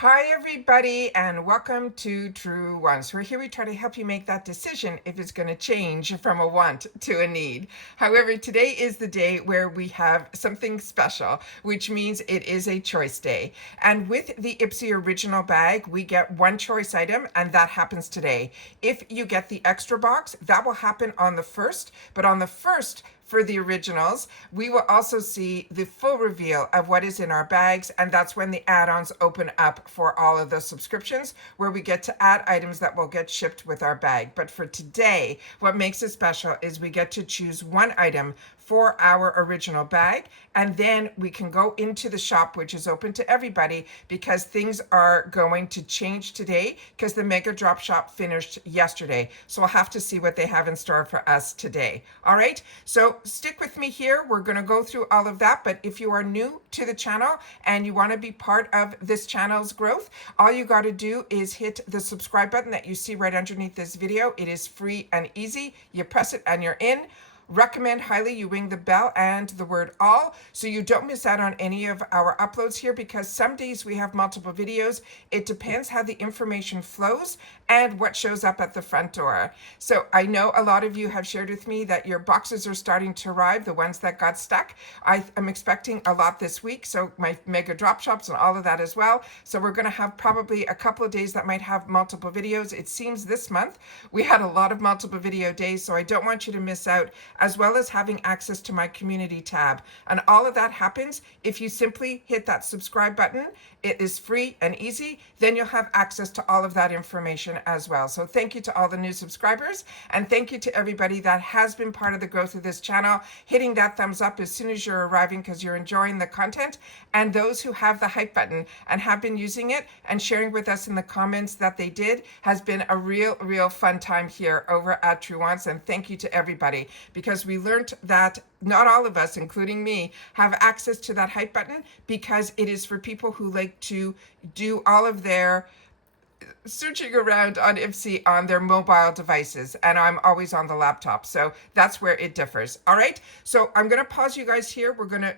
Hi, everybody, and welcome to Truewants. We're here, we try to help you make that decision if it's going to change from a want to a need. However, today is the day where we have something special, which means it is a choice day. And with the Ipsy original bag, we get one choice item, and that happens today. If you get the extra box, that will happen on the 1st, but on the 1st, for the originals, we will also see the full reveal of what is in our bags, and that's when the add-ons open up for all of the subscriptions, where we get to add items that will get shipped with our bag. But for today, what makes it special is we get to choose one item for our original bag, and then we can go into the shop, which is open to everybody, because things are going to change today because the mega drop shop finished yesterday. So we'll have to see what they have in store for us today. All right, so stick with me here. We're going to go through all of that, but if you are new to the channel and you want to be part of this channel's growth, all you got to do is hit the subscribe button that you see right underneath this video. It is free and easy. You press it and you're in. Recommend highly you ring the bell and the word all so you don't miss out on any of our uploads here, because some days we have multiple videos. It depends how the information flows and what shows up at the front door. So I know a lot of you have shared with me that your boxes are starting to arrive, the ones that got stuck. I am expecting a lot this week, so my mega drop shops and all of that as well. So we're going to have probably a couple of days that might have multiple videos. It seems this month we had a lot of multiple video days, so I don't want you to miss out, as well as having access to my community tab. And all of that happens if you simply hit that subscribe button. It is free and easy. Then you'll have access to all of that information as well. So thank you to all the new subscribers, and thank you to everybody that has been part of the growth of this channel, hitting that thumbs up as soon as you're arriving because you're enjoying the content, and those who have the hype button and have been using it and sharing with us in the comments that they did. Has been a real fun time here over at Truewants, and thank you to everybody, because we learned that not all of us, including me, have access to that hype button, because it is for people who like to do all of their searching around on Ipsy on their mobile devices, and I'm always on the laptop, so that's where it differs. All right, so I'm going to pause you guys here. We're going to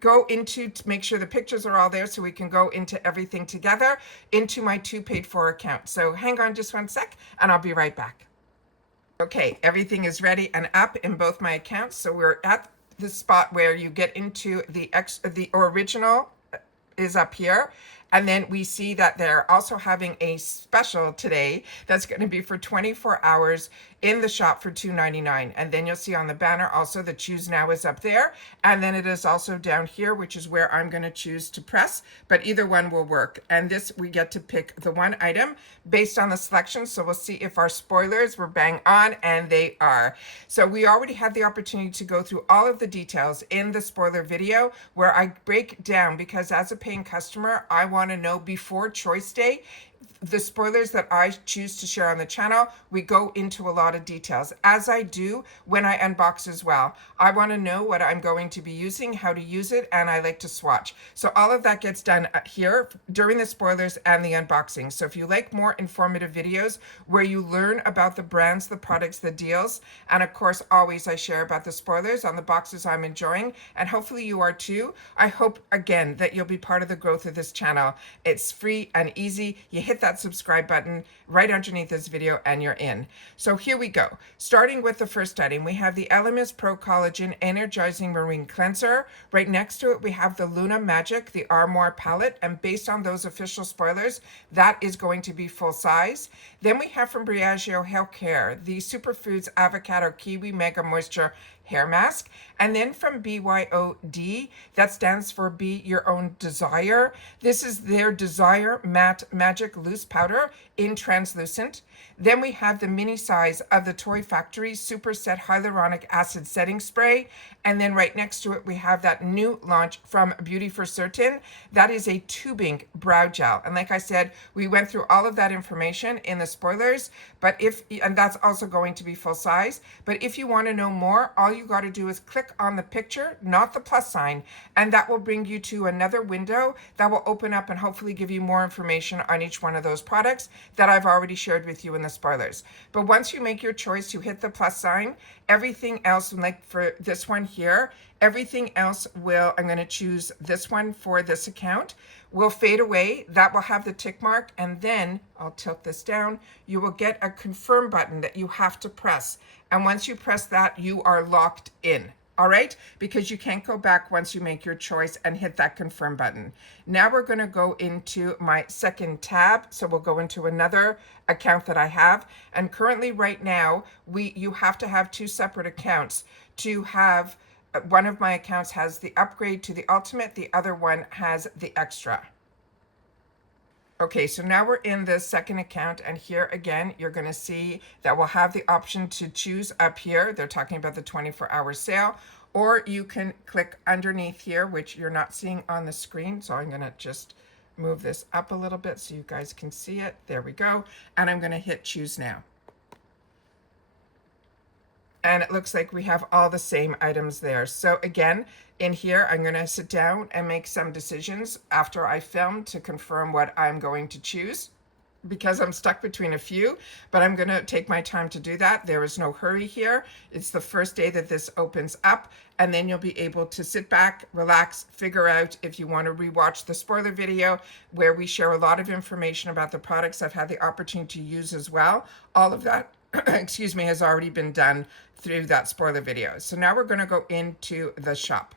go into to make sure the pictures are all there so we can go into everything together into my 2 paid for account. So hang on just one sec and I'll be right back. Okay, everything is ready and up in both my accounts. So we're at the spot where you get into the original is up here. And then we see that they're also having a special today that's going to be for 24 hours in the shop for $2.99. And then you'll see on the banner also the choose now is up there. And then it is also down here, which is where I'm going to choose to press, but either one will work. And this, we get to pick the one item based on the selection. So we'll see if our spoilers were bang on, and they are. So we already had the opportunity to go through all of the details in the spoiler video where I break down, because as a paying customer, I want to know before choice day the spoilers that I choose to share on the channel. We go into a lot of details, as I do when I unbox as well. I want to know what I'm going to be using, how to use it, and I like to swatch. So all of that gets done here during the spoilers and the unboxing. So if you like more informative videos where you learn about the brands, the products, the deals, and of course always I share about the spoilers on the boxes I'm enjoying, and hopefully you are too. I hope again that you'll be part of the growth of this channel. It's free and easy. You hit that subscribe button right underneath this video and you're in. So here we go. Starting with the first item, we have the LMS Pro Collagen Energizing Marine Cleanser. Right next to it, we have the Luna Magic, the Armoire palette, and based on those official spoilers, that is going to be full size. Then we have from Briageo Healthcare, the Superfoods Avocado Kiwi Mega Moisture hair mask. And then from BYOD, that stands for Be Your Own Desire. This is their Desire Matte Magic Loose Powder in translucent. Then we have the mini size of the Toy Factory Super Set Hyaluronic Acid Setting Spray. And then right next to it, we have that new launch from Beauty for Certain. That is a tubing brow gel. And like I said, we went through all of that information in the spoilers, but and that's also going to be full size. But if you want to know more, all you got to do is click on the picture, not the plus sign, and that will bring you to another window that will open up and hopefully give you more information on each one of those products that I've already shared with you in the spoilers. But once you make your choice, you hit the plus sign, everything else, like for this one here, everything else will, I'm going to choose this one for this account, will fade away. That will have the tick mark, and then I'll tilt this down. You will get a confirm button that you have to press. And once you press that, you are locked in. All right, because you can't go back once you make your choice and hit that confirm button. Now we're going to go into my second tab. So we'll go into another account that I have. And currently right now, you have to have two separate accounts to have. One of my accounts has the upgrade to the ultimate. The other one has the extra. Okay, so now we're in the second account, and here again, you're going to see that we'll have the option to choose up here. They're talking about the 24-hour sale, or you can click underneath here, which you're not seeing on the screen. So I'm going to just move this up a little bit so you guys can see it. There we go. And I'm going to hit choose now. And it looks like we have all the same items there. So again, in here, I'm going to sit down and make some decisions after I film to confirm what I'm going to choose, because I'm stuck between a few, but I'm going to take my time to do that. There is no hurry here. It's the first day that this opens up, and then you'll be able to sit back, relax, figure out if you want to rewatch the spoiler video where we share a lot of information about the products I've had the opportunity to use as well. All of that, excuse me, has already been done through that spoiler video. So now we're going to go into the shop.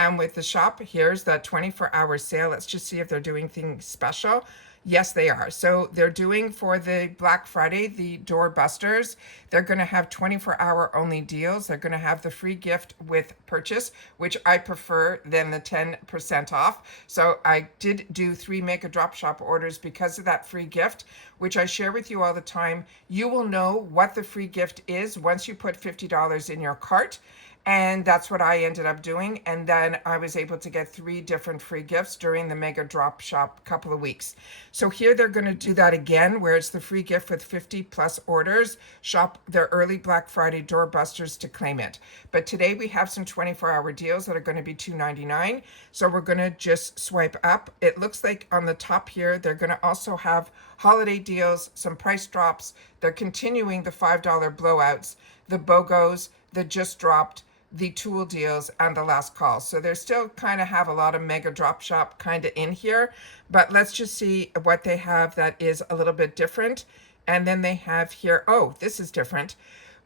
And with the shop, here's the 24-hour sale. Let's just see if they're doing things special. Yes, they are. So they're doing for the Black Friday, the door busters. They're going to have 24-hour only deals. They're going to have the free gift with purchase, which I prefer than the 10% off. So I did do 3 mega drop shop orders because of that free gift, which I share with you all the time. You will know what the free gift is once you put $50 in your cart. And that's what I ended up doing. And then I was able to get 3 different free gifts during the mega drop shop couple of weeks. So here they're going to do that again, where it's the free gift with 50 plus orders. Shop their early Black Friday doorbusters to claim it. But today we have some 24-hour deals that are going to be $2.99. So we're going to just swipe up. It looks like on the top here, they're going to also have holiday deals, some price drops. They're continuing the $5 blowouts, the BOGOs, the just dropped, the tool deals, and the last call. So they still kind of have a lot of mega drop shop kind of in here, but let's just see what they have that is a little bit different. And then they have here, oh, this is different.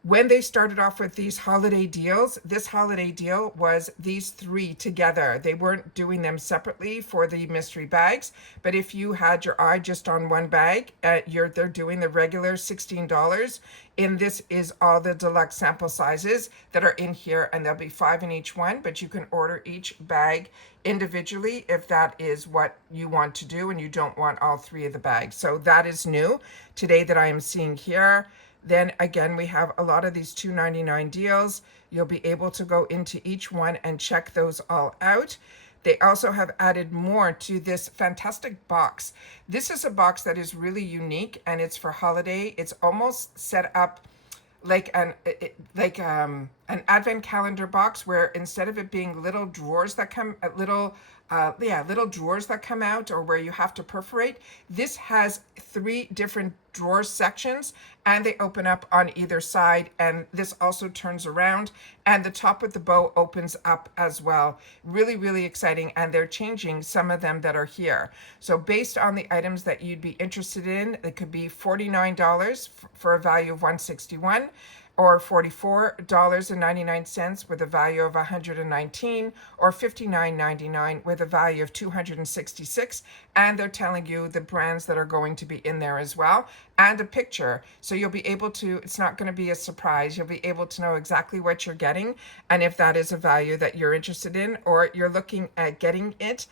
When they started off with these holiday deals, this holiday deal was these 3 together. They weren't doing them separately for the mystery bags, but if you had your eye just on one bag, they're doing the regular $16. And this is all the deluxe sample sizes that are in here, and there'll be 5 in each one, but you can order each bag individually if that is what you want to do and you don't want all 3 of the bags. So that is new today that I am seeing here. Then again, we have a lot of these $2.99 deals. You'll be able to go into each one and check those all out. They also have added more to this fantastic box. This is a box that is really unique, and it's for holiday. It's almost set up like an advent calendar box, where instead of it being little drawers that come little drawers that come out, or where you have to perforate, this has 3 different drawer sections, and they open up on either side, and this also turns around, and the top with the bow opens up as well. Really, really exciting, and they're changing some of them that are here. So based on the items that you'd be interested in, it could be $49 for a value of $161, or $44.99 with a value of $119, or $59.99 with a value of $266. And they're telling you the brands that are going to be in there as well, and a picture. So you'll be able to, it's not going to be a surprise. You'll be able to know exactly what you're getting, and if that is a value that you're interested in or you're looking at getting it.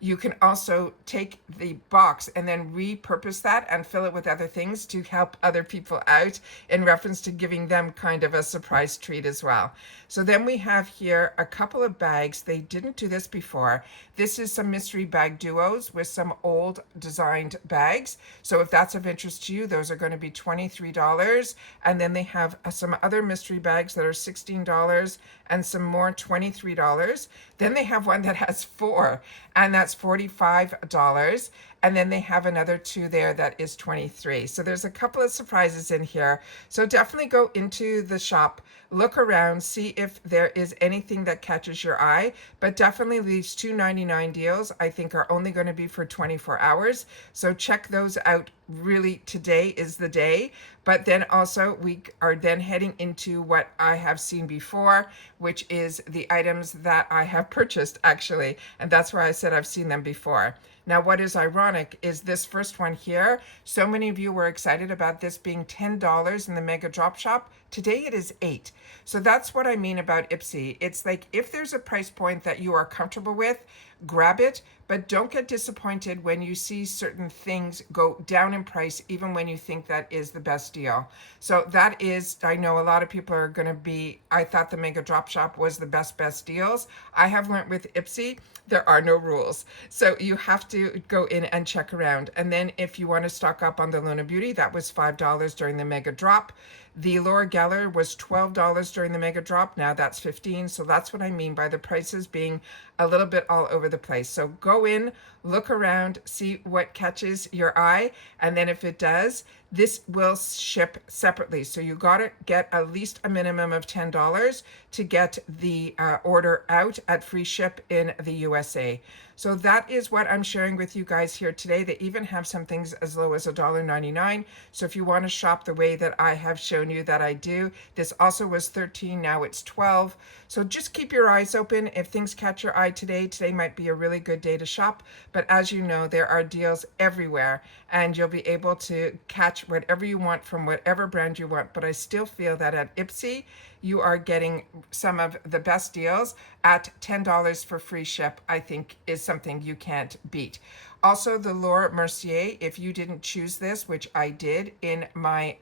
You can also take the box and then repurpose that and fill it with other things to help other people out in reference to giving them kind of a surprise treat as well. So then we have here a couple of bags. They didn't do this before. This is some mystery bag duos with some old designed bags. So if that's of interest to you, those are going to be $23. And then they have some other mystery bags that are $16 and some more $23. Then they have one that has 4, and that's $45. and then they have another 2 there that is 23. So there's a couple of surprises in here. So definitely go into the shop, look around, see if there is anything that catches your eye. But definitely these $2.99 deals I think are only going to be for 24 hours. So check those out. Really, today is the day. But then also we are then heading into what I have seen before, which is the items that I have purchased actually. And that's why I said I've seen them before. Now, what is ironic is this first one here. So many of you were excited about this being $10 in the Mega Drop Shop. Today it is $8. So that's what I mean about Ipsy. It's like if there's a price point that you are comfortable with, grab it, but don't get disappointed when you see certain things go down in price, even when you think that is the best deal. So that is, I know a lot of people are going to be, I thought the Mega Drop Shop was the best deals. I have learned with Ipsy, there are no rules. So you have to go in and check around. And then if you want to stock up on the Luna Beauty, that was $5 during the Mega Drop. The Laura Geller was $12 during the Mega Drop. Now that's $15. So that's what I mean by the prices being a little bit all over the place. So go in, look around, see what catches your eye. And then if it does, this will ship separately. So you got to get at least a minimum of $10 to get the order out at free ship in the USA. So that is what I'm sharing with you guys here today. They even have some things as low as $1.99. So if you want to shop the way that I have shown you that I do, this also was 13, now it's 12. So just keep your eyes open. If things catch your eye today might be a really good day to shop. But as you know, there are deals everywhere and you'll be able to catch whatever you want from whatever brand you want. But I still feel that at Ipsy, you are getting some of the best deals at $10 for free ship, I think is something you can't beat. Also, the Laura Mercier, if you didn't choose this, which I did in my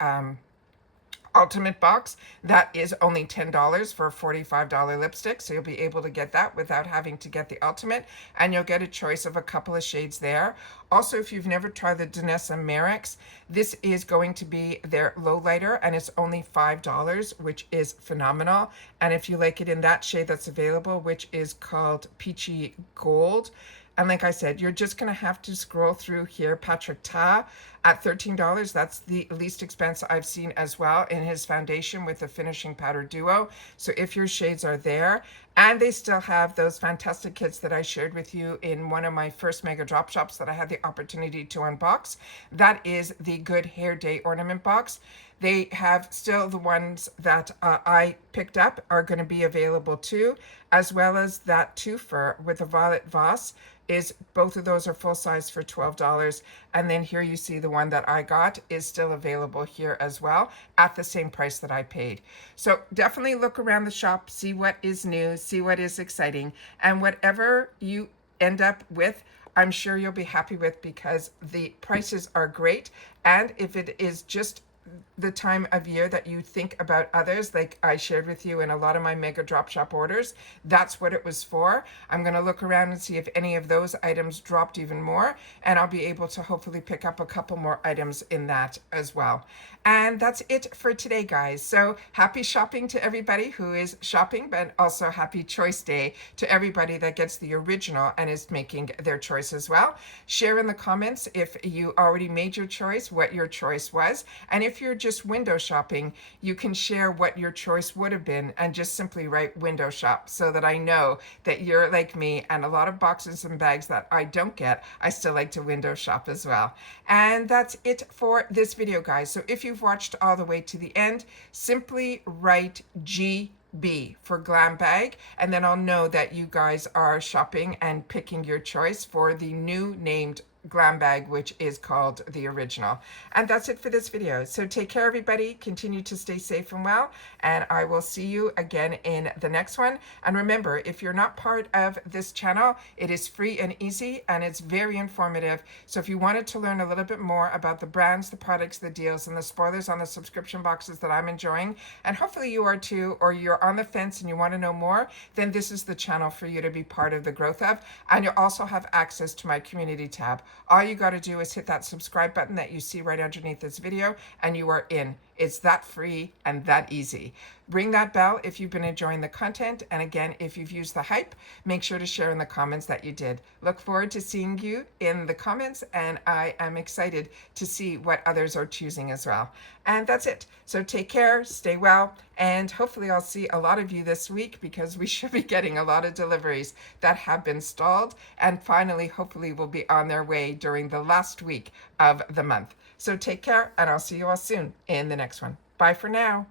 ultimate box, that is only $10 for a $45 lipstick. So you'll be able to get that without having to get the ultimate, and you'll get a choice of a couple of shades there. Also, if you've never tried the Danessa Merrick's, this is going to be their lowlighter and it's only $5, which is phenomenal. And if you like it in that shade that's available, which is called Peachy Gold, and like I said, you're just going to have to scroll through here. Patrick Ta at $13. That's the least expense I've seen as well in his foundation with the finishing powder duo. So if your shades are there, and they still have those fantastic kits that I shared with you in one of my first Mega Drop Shops that I had the opportunity to unbox. That is the Good Hair Day ornament box. They have still the ones that I picked up are going to be available too, as well as that twofer with the Violet Voss. Both of those are full size for $12. And then here you see the one that I got is still available here as well at the same price that I paid. So definitely look around the shop, see what is new, see what is exciting, and whatever you end up with, I'm sure you'll be happy with because the prices are great. And if it is just the time of year that you think about others, like I shared with you in a lot of my Mega Drop Shop orders, that's what it was for. I'm going to look around and see if any of those items dropped even more, and I'll be able to hopefully pick up a couple more items in that as well. And that's it for today, guys. So happy shopping to everybody who is shopping, but also happy choice day to everybody that gets the original and is making their choice as well. Share in the comments if you already made your choice, what your choice was. And if you're just window shopping, you can share what your choice would have been and just simply write window shop so that I know that you're like me, and a lot of boxes and bags that I don't get, I still like to window shop as well. And that's it for this video, guys. So if you've watched all the way to the end, simply write GB for Glam bag, and then I'll know that you guys are shopping and picking your choice for the new named Glam bag, which is called the original. And that's it for this video. So take care, everybody. Continue to stay safe and well, and I will see you again in the next one. And remember, if you're not part of this channel, it is free and easy, and it's very informative. So if you wanted to learn a little bit more about the brands, the products, the deals, and the spoilers on the subscription boxes that I'm enjoying, and hopefully you are too, or you're on the fence and you want to know more, then this is the channel for you to be part of the growth of. And you'll also have access to my community tab. All you got to do is hit that subscribe button that you see right underneath this video, and you are in. It's that free and that easy. Ring that bell if you've been enjoying the content. And again, if you've used the hype, make sure to share in the comments that you did. Look forward to seeing you in the comments, and I am excited to see what others are choosing as well. And that's it. So take care, stay well, and hopefully I'll see a lot of you this week, because we should be getting a lot of deliveries that have been stalled and finally hopefully will be on their way during the last week of the month. So take care, and I'll see you all soon in the next one. Bye for now.